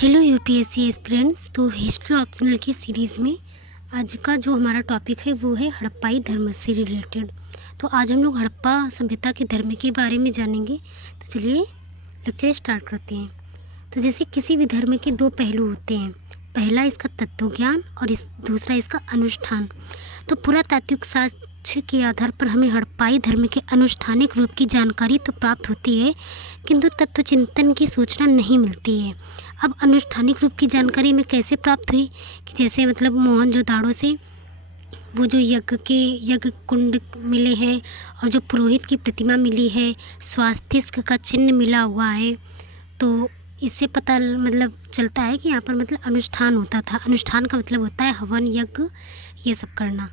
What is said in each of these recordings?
Hello UPSC aspirants. तो history optional की series में आज का जो हमारा टॉपिक है वो है हड़प्पाई धर्म से रिलेटेड। तो आज हम लोग हड़प्पा सभ्यता के धर्म के बारे में जानेंगे। तो चलिए लेक्चर स्टार्ट करते हैं। तो जैसे किसी भी धर्म के दो पहलू होते हैं, पहला इसका तत्व ज्ञान और दूसरा इसका अनुष्ठान। तो पुरातात्विक साक्ष्य के आधार पर हमें हड़प्पाई धर्म के अनुष्ठानिक रूप की जानकारी तो प्राप्त होती है, किंतु तत्व चिंतन की सूचना नहीं मिलती है। अब अनुष्ठानिक रूप की जानकारी में कैसे प्राप्त हुई कि जैसे मोहनजोदाड़ो से वो जो यज्ञ कुंड मिले हैं और जो पुरोहित की प्रतिमा मिली है, स्वास्तिक का चिन्ह मिला हुआ है, तो इससे पता चलता है कि यहाँ पर अनुष्ठान होता था। अनुष्ठान का मतलब होता है हवन, यज्ञ, ये सब करना।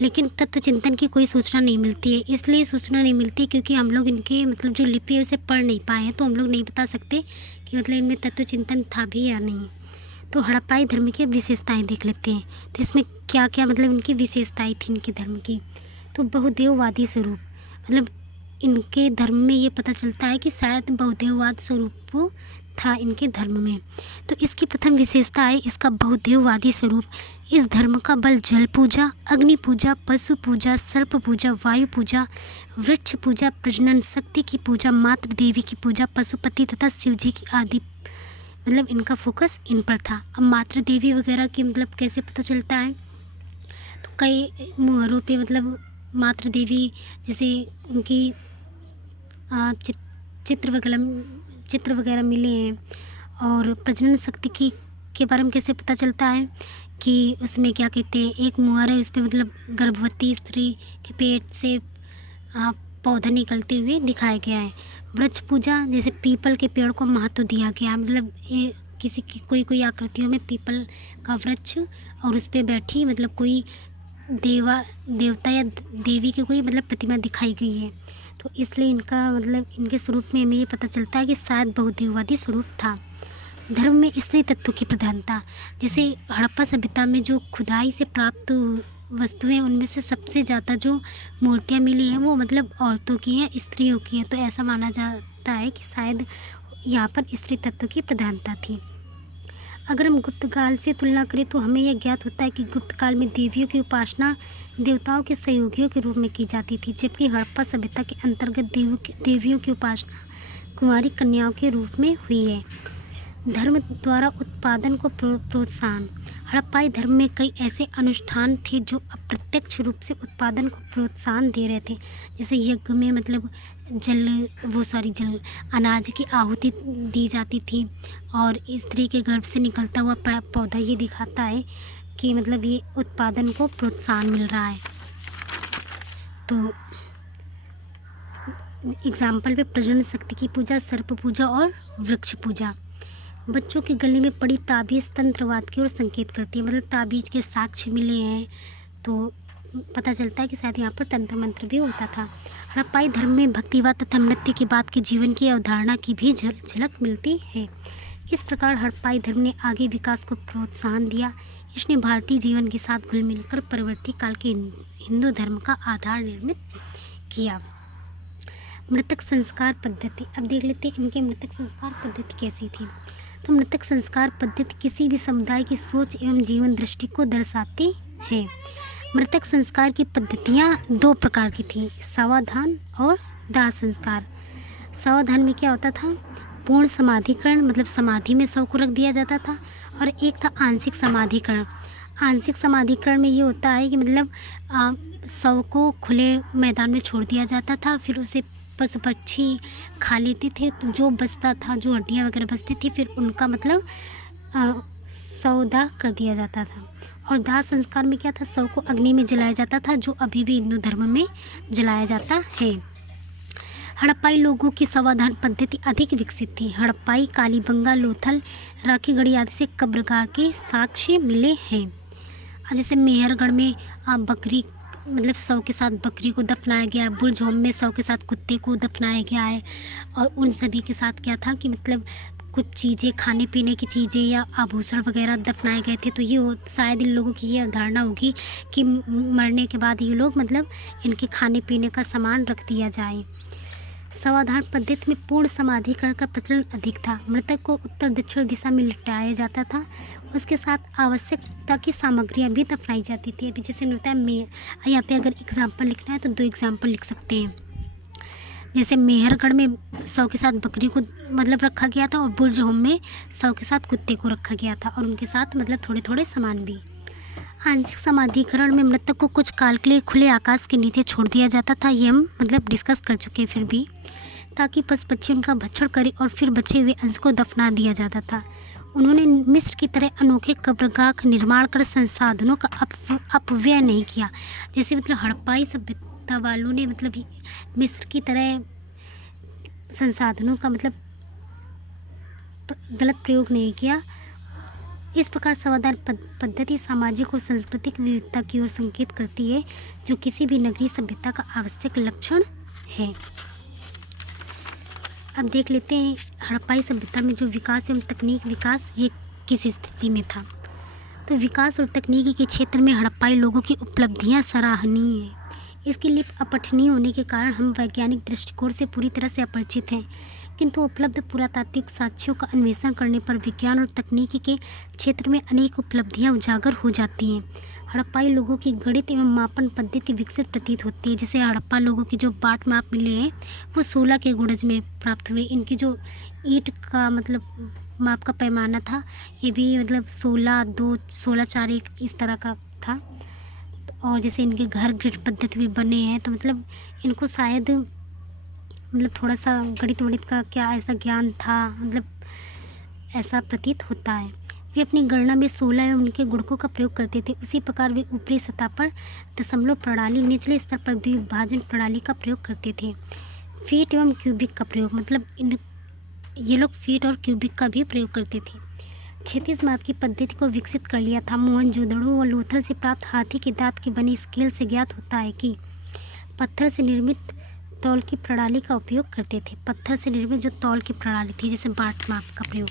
लेकिन तत्व चिंतन की कोई सूचना नहीं मिलती है। इसलिए सूचना नहीं मिलती क्योंकि हम लोग इनके जो लिपि है उसे पढ़ नहीं पाए हैं, तो हम लोग नहीं बता सकते कि इनमें तत्व चिंतन था भी या नहीं। तो हड़प्पाई धर्म की विशेषताएं देख लेते हैं। तो इसमें क्या क्या इनकी विशेषताएं थी इनके धर्म की। तो बहुदेववादी स्वरूप, इनके धर्म में ये पता चलता है कि शायद बहुदेववाद स्वरूप था इनके धर्म में। तो इसकी प्रथम विशेषता है इसका बहुदेववादी स्वरूप। इस धर्म का बल जल पूजा, अग्नि पूजा, पशु पूजा, सर्प पूजा, वायु पूजा, वृक्ष पूजा, प्रजनन शक्ति की पूजा, मातृ देवी की पूजा, पशुपति तथा शिव जी की आदि इनका फोकस इन पर था। अब मातृ देवी वगैरह की कैसे पता चलता है, तो कई मुहरों पे मातृ देवी जैसे उनकी चित्र वगैरह मिले हैं। और प्रजनन शक्ति के बारे में कैसे पता चलता है कि उसमें क्या कहते हैं, एक मुहर है उस पर गर्भवती स्त्री के पेट से पौधा निकलते हुए दिखाया गया है। वृक्ष पूजा, जैसे पीपल के पेड़ को महत्व दिया गया, ये किसी की कोई आकृतियों में पीपल का वृक्ष और उस पर बैठी कोई देवता या देवी की कोई प्रतिमा दिखाई गई है। तो इसलिए इनका इनके स्वरूप में हमें ये पता चलता है कि शायद बहुदेववादी स्वरूप था। धर्म में स्त्री तत्व की प्रधानता, जैसे हड़प्पा सभ्यता में जो खुदाई से प्राप्त वस्तुएं, उनमें से सबसे ज़्यादा जो मूर्तियां मिली हैं वो औरतों की हैं, स्त्रियों की हैं। तो ऐसा माना जाता है कि शायद यहाँ पर स्त्री तत्व की प्रधानता थी। अगर हम गुप्त काल से तुलना करें तो हमें यह ज्ञात होता है कि गुप्त काल में देवियों की उपासना देवताओं के सहयोगियों के रूप में की जाती थी, जबकि हड़प्पा सभ्यता के अंतर्गत देवियों की उपासना कुंवारी कन्याओं के रूप में हुई है। धर्म द्वारा उत्पादन को प्रोत्साहन, हड़प्पाई धर्म में कई ऐसे अनुष्ठान थे जो अप्रत्यक्ष रूप से उत्पादन को प्रोत्साहन दे रहे थे। जैसे यज्ञ में जल अनाज की आहुति दी जाती थी, और स्त्री के गर्भ से निकलता हुआ पौधा ये दिखाता है कि ये उत्पादन को प्रोत्साहन मिल रहा है। तो एग्जाम्पल पे प्रजनन शक्ति की पूजा, सर्प पूजा और वृक्ष पूजा। बच्चों के गले में पड़ी ताबीज़ तंत्रवाद की ओर संकेत करती है, ताबीज़ के साक्ष्य मिले हैं, तो पता चलता है कि शायद यहाँ पर तंत्र मंत्र भी होता था। हड़प्पाई धर्म में भक्तिवाद तथा मृत्यु के बाद के जीवन की अवधारणा की भी झलक मिलती है। इस प्रकार हड़प्पाई धर्म ने आगे विकास को प्रोत्साहन दिया। इसने भारतीय जीवन के साथ घुल मिलकर परवर्ती काल के हिंदू धर्म का आधार निर्मित किया। मृतक संस्कार पद्धति, अब देख लेते हैं इनके मृतक संस्कार पद्धति कैसी थी। तो मृतक संस्कार पद्धति किसी भी समुदाय की सोच एवं जीवन दृष्टि को दर्शाती है। मृतक संस्कार की पद्धतियाँ दो प्रकार की थी, सावधान और दाह संस्कार। सावधान में क्या होता था, पूर्ण समाधिकरण, समाधि में शव को रख दिया जाता था, और एक था आंशिक समाधिकरण। आंशिक समाधिकरण में ये होता है कि शव को खुले मैदान में छोड़ दिया जाता था, फिर उसे पशु पक्षी खा लेते थे, तो जो बचता था, जो हड्डियाँ वगैरह बचती थी, फिर उनका सौदा कर दिया जाता था। और दाह संस्कार में क्या था, शव को अग्नि में जलाया जाता था, जो अभी भी हिंदू धर्म में जलाया जाता है। हड़प्पाई लोगों की सावधान पद्धति अधिक विकसित थी। हड़प्पाई, कालीबंगा, लोथल, राखीगढ़ी आदि से कब्रगाह के साक्ष्य मिले हैं। अब जैसे मेहरगढ़ में बकरी शव के साथ बकरी को दफनाया गया है, बुलझोम में शव के साथ कुत्ते को दफनाया गया है, और उन सभी के साथ क्या था कि कुछ चीज़ें, खाने पीने की चीज़ें या आभूषण वगैरह दफनाए गए थे। तो ये शायद इन लोगों की ये अवधारणा होगी कि मरने के बाद ये लोग इनके खाने पीने का सामान रख दिया जाए। सावधान पद्धति में पूर्ण समाधिकरण का प्रचलन अधिक था। मृतक को उत्तर दक्षिण दिशा में लिटाया जाता था। उसके साथ आवश्यकता की सामग्रियां भी दफनाई जाती थी। अभी जैसे होता है यहाँ पे अगर एग्जाम्पल लिखना है तो 2 एग्जाम्पल लिख सकते हैं। जैसे मेहरगढ़ में 100 के साथ बकरी को मतलब रखा गया था और बुर्ज होम में 100 के साथ कुत्ते को रखा गया था और उनके साथ मतलब थोड़े थोड़े सामान भी। आंशिक समाधिकरण में मृतक को कुछ काल के लिए खुले आकाश के नीचे छोड़ दिया जाता था। ये हम मतलब डिस्कस कर चुके हैं फिर भी, ताकि पशु पक्षी उनका भक्षण करे और फिर बचे हुए अंश को दफना दिया जाता था। उन्होंने मिस्र की तरह अनोखे कब्रगाह का निर्माण कर संसाधनों का अपव्यय नहीं किया। जैसे मतलब हड़प्पाई सभ्यता वालों ने मतलब मिस्र की तरह संसाधनों का मतलब गलत प्रयोग नहीं किया। इस प्रकार सावधान पद्धति सामाजिक और सांस्कृतिक विविधता की ओर संकेत करती है, जो किसी भी नगरीय सभ्यता का आवश्यक लक्षण है। अब देख लेते हैं हड़प्पाई सभ्यता में जो विकास एवं तकनीक विकास ये किस स्थिति में था। तो विकास और तकनीकी के क्षेत्र में हड़प्पाई लोगों की उपलब्धियां सराहनीय है। इसकी लिपि अपठनीय होने के कारण हम वैज्ञानिक दृष्टिकोण से पूरी तरह से अपरिचित हैं, किंतु उपलब्ध पुरातात्विक साक्ष्यों का अन्वेषण करने पर विज्ञान और तकनीकी के क्षेत्र में अनेक उपलब्धियां उजागर हो जाती हैं। हड़प्पाई लोगों की गणित एवं मापन पद्धति विकसित प्रतीत होती है। जैसे हड़प्पा लोगों की जो बाट माप मिले हैं वो 16 के गुणज में प्राप्त हुए। इनकी जो ईंट का मतलब माप का पैमाना था ये भी मतलब 16, 2, 16, 4, 1 इस तरह का था। और जैसे इनके घर ग्रिड पद्धति भी बने हैं, तो मतलब इनको शायद मतलब थोड़ा सा गणित वणित का क्या ऐसा ज्ञान था, मतलब ऐसा प्रतीत होता है। वे अपनी गणना में 16 एवं उनके गुणकों का प्रयोग करते थे। उसी प्रकार वे ऊपरी सतह पर दशमलव प्रणाली, निचले स्तर पर द्विभाजन प्रणाली का प्रयोग करते थे। फीट एवं क्यूबिक का प्रयोग मतलब ये लोग फीट और क्यूबिक का भी प्रयोग करते थे। क्षैतिज माप की पद्धति को विकसित कर लिया था। मोहनजोदड़ो और लोथल से प्राप्त हाथी के दांत की बनी स्केल से ज्ञात होता है कि पत्थर से निर्मित तौल की प्रणाली का उपयोग करते थे। पत्थर से निर्मित जो तौल की प्रणाली थी, जैसे बाट माप का प्रयोग।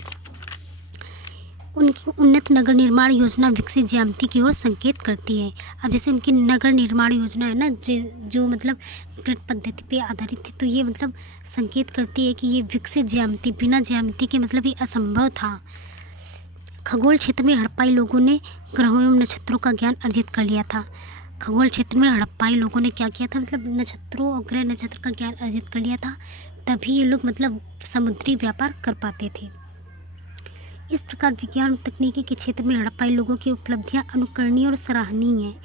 उनकी उन्नत नगर निर्माण योजना विकसित ज्यामिति की ओर संकेत करती है। अब जैसे उनकी नगर निर्माण योजना है ना, जो मतलब ग्रिड पद्धति पे आधारित थी, तो ये मतलब संकेत करती है कि ये विकसित ज्यामिति, बिना ज्यामिति के मतलब ये असंभव था। खगोल क्षेत्र में हड़प्पाई लोगों ने ग्रहों एवं नक्षत्रों का ज्ञान अर्जित कर लिया था। खगोल क्षेत्र में हड़प्पाई लोगों ने क्या किया था, मतलब नक्षत्रों और ग्रह नक्षत्र का ज्ञान अर्जित कर लिया था, तभी ये लोग मतलब समुद्री व्यापार कर पाते थे। इस प्रकार विज्ञान और तकनीकी के क्षेत्र में हड़प्पाई लोगों की उपलब्धियां अनुकरणीय और सराहनीय हैं।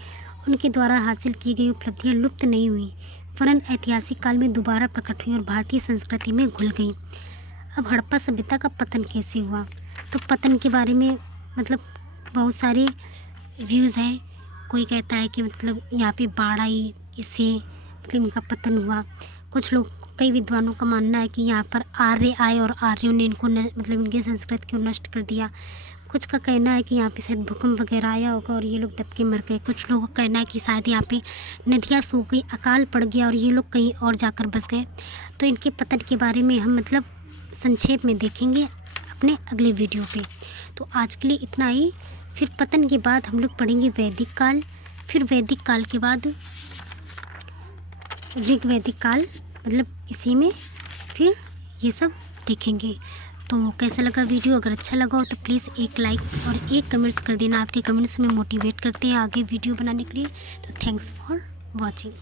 उनके द्वारा हासिल की गई उपलब्धियां लुप्त नहीं हुई, वरन ऐतिहासिक काल में दोबारा प्रकट हुई और भारतीय संस्कृति में घुल गई। अब हड़प्पा सभ्यता का पतन कैसे हुआ, तो पतन के बारे में मतलब बहुत सारे व्यूज़ हैं। कोई कहता है कि मतलब यहाँ पे बाढ़ आई, इससे मतलब इनका पतन हुआ। कुछ लोग, कई विद्वानों का मानना है कि यहाँ पर आर्य आए और आर्यों ने इनको मतलब इनकी संस्कृति को नष्ट कर दिया। कुछ का कहना है कि यहाँ पे शायद भूकंप वगैरह आया होगा और ये लोग दब के मर गए। कुछ लोगों का कहना है कि शायद यहाँ पे नदियाँ सूख गई, अकाल पड़ गया और ये लोग कहीं और जाकर बस गए। तो इनके पतन के बारे में हम मतलब संक्षेप में देखेंगे अपने अगले वीडियो पे। तो आज के लिए इतना ही। फिर पतन के बाद हम लोग पढ़ेंगे वैदिक काल, फिर वैदिक काल के बाद ऋग वैदिक काल, मतलब इसी में फिर ये सब देखेंगे। तो कैसा लगा वीडियो? अगर अच्छा लगा हो तो प्लीज़ एक लाइक और एक कमेंट्स कर देना। आपके कमेंट्स में मोटिवेट करते हैं आगे वीडियो बनाने के लिए। तो थैंक्स फॉर वॉचिंग।